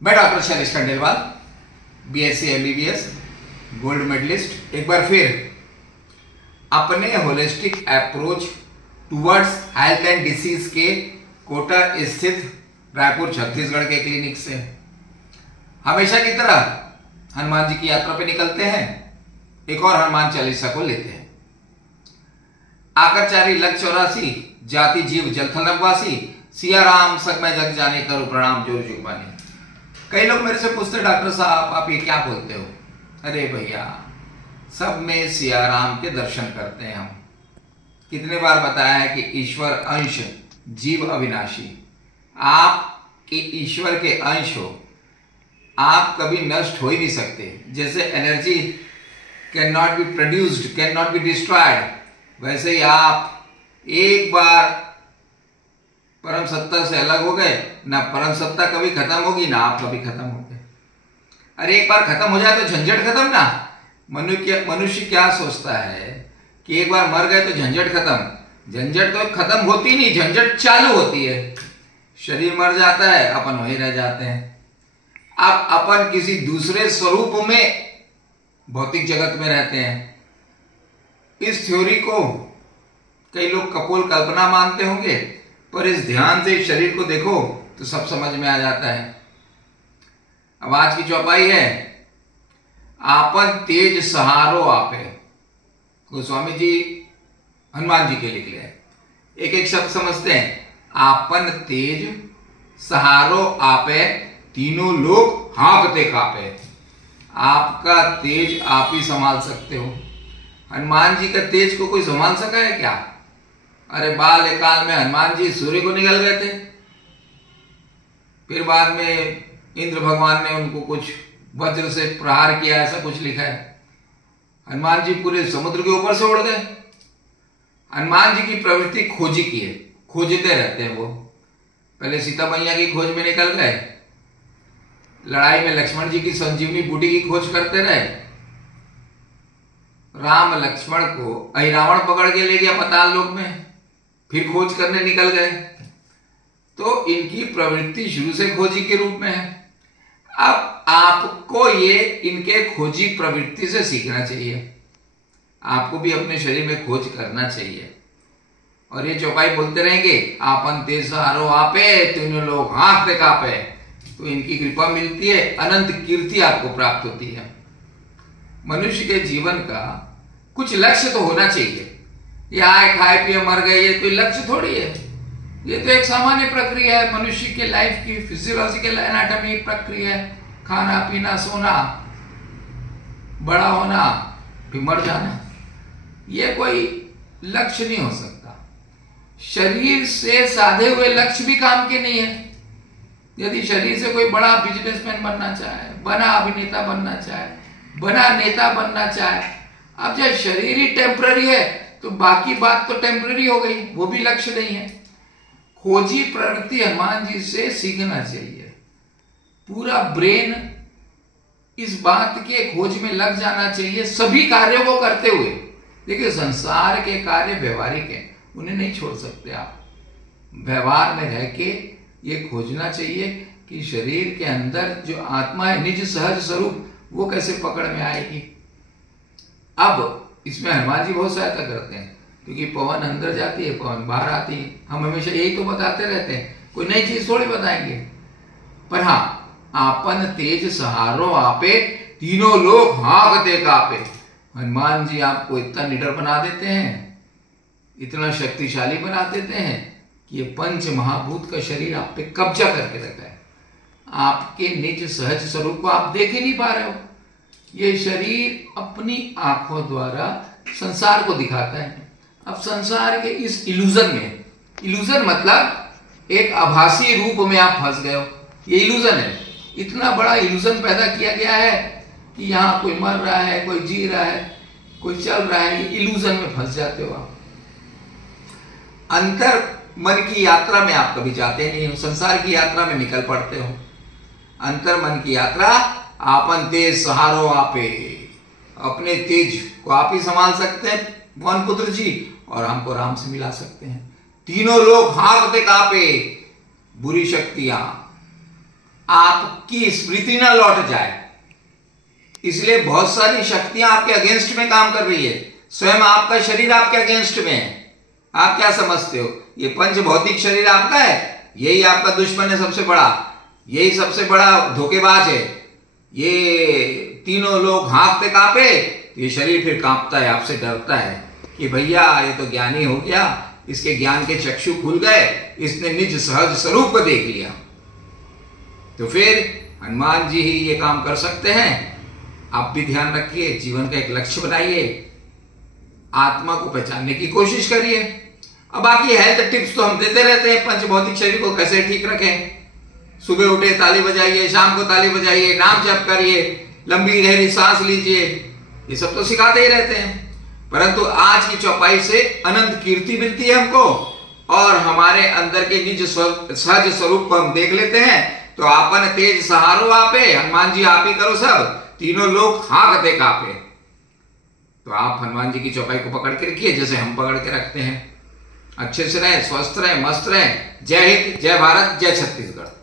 मैं doctor Shailesh Khandelwal, BSc MBBS gold medalist, एक बार फिर अपने holistic approach towards health and disease के कोटा स्थित रायपुर छत्तीसगढ़ के क्लिनिक से हमेशा की तरह हनुमान जी की यात्रा पे निकलते हैं। एक और हनुमान चालीसा को लेते हैं। आकरचारी लग 84, जाति जीव जलथल नगवासी, सिया राम सगमय जग जाने करो प्रणाम जोर जुगबानी। कई लोग मेरे से पूछते डॉक्टर साहब आप ये क्या बोलते हो? अरे भैया, सब में सिया राम के दर्शन करते हैं हम। कितने बार बताया है कि ईश्वर अंश जीव अविनाशी। आप के ईश्वर के अंश हो, आप कभी नष्ट हो ही नहीं सकते। जैसे energy can not be produced, can not be destroyed, वैसे ही आप एक बार परम सत्ता से अलग हो गए, ना परम सत्ता कभी खत्म होगी ना आप कभी खत्म हो गए। अरे एक बार खत्म हो जाए तो झंझट खत्म ना। मनुष्य क्या सोचता है कि एक बार मर गए तो झंझट खत्म। झंझट तो खत्म होती नहीं, झंझट चालू होती है। शरीर मर जाता है, अपन वहीं रह जाते हैं। अब अपन किसी दूसरे स्वरूप में भौतिक जगत में रहते हैं। इस थ्योरी को कई लोग कपोल कल्पना मानते होंगे, पर इस ध्यान से शरीर को देखो तो सब समझ में आ जाता है। अब आज की चौपाई है आपन तेज सहारो आपे। गोस्वामी जी हनुमान जी के लिखे हैं। एक एक शब्द समझते हैं। आपन तेज सहारो आपे, तीनों लोग हाँकते कापे। आपका तेज आप ही संभाल सकते हो। हनुमान जी का तेज को कोई संभाल सका है क्या? अरे बाल्यकाल में हनुमान जी सूर्य को निगल गए थे, फिर बाद में इंद्र भगवान ने उनको कुछ वज्र से प्रहार किया, ऐसा कुछ लिखा है। हनुमान जी पूरे समुद्र के ऊपर से उड़ गए। हनुमान जी की प्रवृत्ति खोजी की है, खोजते रहते हैं वो। पहले सीता मैया की खोज में निकल गए, लड़ाई में लक्ष्मण जी की संजीवनी बूटी की खोज करते रहे। राम लक्ष्मण को अहिरावण पकड़ के ले गया पाताल लोक में, फिर खोज करने निकल गए। तो इनकी प्रवृत्ति शुरू से खोजी के रूप में है। अब आपको ये इनके खोजी प्रवृत्ति से सीखना चाहिए। आपको भी अपने शरीर में खोज करना चाहिए और ये चौपाई बोलते रहेंगे आपन तेज सहारो आपे, तीनों लोग हाँकते कापे। तो इनकी कृपा मिलती है, अनंत कीर्ति आपको प्राप्त होती है। मनुष्य के जीवन का कुछ लक्ष्य तो होना चाहिए। ये आए खाए पिए मर गए, ये कोई लक्ष्य थोड़ी है। ये तो एक सामान्य प्रक्रिया है मनुष्य के लाइफ की, फिजियोलॉजिकल एनाटॉमी प्रक्रिया है। खाना पीना सोना, बड़ा होना, फिर मर जाना, ये कोई लक्ष्य नहीं हो सकता। शरीर से साधे हुए लक्ष्य भी काम के नहीं है। यदि शरीर से कोई बड़ा बिजनेसमैन बनना चाहे, बना अभिनेता बनना चाहे, बना नेता बनना चाहे, अब जब शरीर ही टेम्पररी है तो बाकी बात तो टेम्पररी हो गई, वो भी लक्ष्य नहीं है। खोजी प्रवृत्ति हनुमान जी से सीखना चाहिए। पूरा ब्रेन इस बात के खोज में लग जाना चाहिए, सभी कार्यों को करते हुए। देखिए संसार के कार्य व्यवहारिक है, उन्हें नहीं छोड़ सकते आप। व्यवहार में रह के ये खोजना चाहिए कि शरीर के अंदर जो आत्मा है, निज सहज स्वरूप, वो कैसे पकड़ में आएगी। अब इसमें हनुमान जी बहुत सहायता करते हैं, क्योंकि पवन अंदर जाती है, पवन बाहर आती है। हम हमेशा यही तो बताते रहते हैं, कोई नई चीज थोड़ी बताएंगे। पर हाँ, आपन तेज सहारो आपे, तीनों लोग हाँकते कापे। हनुमान जी आपको इतना निडर बना देते हैं, इतना शक्तिशाली बना देते हैं कि ये पंच महाभूत का शरीर आप पे कब्जा करके रखा है। आपके निज सहज स्वरूप को आप देख ही नहीं पा रहे हो। ये शरीर अपनी आंखों द्वारा संसार को दिखाता है। अब संसार के इस इल्यूजन में, इल्यूजन मतलब एक आभासी रूप में आप फंस गए हो, ये इल्यूजन है। इतना बड़ा इल्यूजन पैदा किया गया है कि यहाँ कोई मर रहा है, कोई जी रहा है, कोई चल रहा है, ये इल्यूजन में फंस जाते हो आप। अंतर मन की यात्रा में आप कभी जाते नहीं हो, संसार की यात्रा में निकल पड़ते हो। अंतर मन की यात्रा आपन तेज सहारो आपे, अपने तेज को आप ही संभाल सकते हैं पवन पुत्र जी, और हमको राम से मिला सकते हैं। तीनों लोग हाँकते कापे, बुरी शक्तियां आपकी स्मृति ना लौट जाए। इसलिए बहुत सारी शक्तियां आपके अगेंस्ट में काम कर रही है। स्वयं आपका शरीर आपके अगेंस्ट में है। आप क्या समझते हो ये पंच भौतिक शरीर आपका है? यही आपका दुश्मन है सबसे बड़ा, यही सबसे बड़ा धोखेबाज है। ये तीनों लोग हाँफते कांपे तो ये शरीर फिर कांपता है, आपसे डरता है कि भैया ये तो ज्ञानी हो गया, इसके ज्ञान के चक्षु खुल गए, इसने निज सहज स्वरूप को देख लिया। तो फिर हनुमान जी ही ये काम कर सकते हैं। आप भी ध्यान रखिए, जीवन का एक लक्ष्य बनाइए, आत्मा को पहचानने की कोशिश करिए। अब बाकी हेल्थ टिप्स तो हम देते रहते हैं, पंच भौतिक शरीर को कैसे ठीक रखें। सुबह उठे ताली बजाइए, शाम को ताली बजाइए, नाम जप करिए, लंबी गहरी सांस लीजिए, ये सब तो सिखाते ही रहते हैं। परंतु आज की चौपाई से अनंत कीर्ति मिलती है हमको, और हमारे अंदर के निज सहज स्वरूप को हम देख लेते हैं। तो आपन तेज सहारो आपे, हनुमान जी आप ही करो सब, तीनों लोग हाँकते कांपे। तो आप हनुमान जी की चौपाई को पकड़ के रखिए जैसे हम पकड़ के रखते हैं। अच्छे से रहें, स्वस्थ रहें, मस्त रहें। जय हिंद, जय भारत, जय छत्तीसगढ़।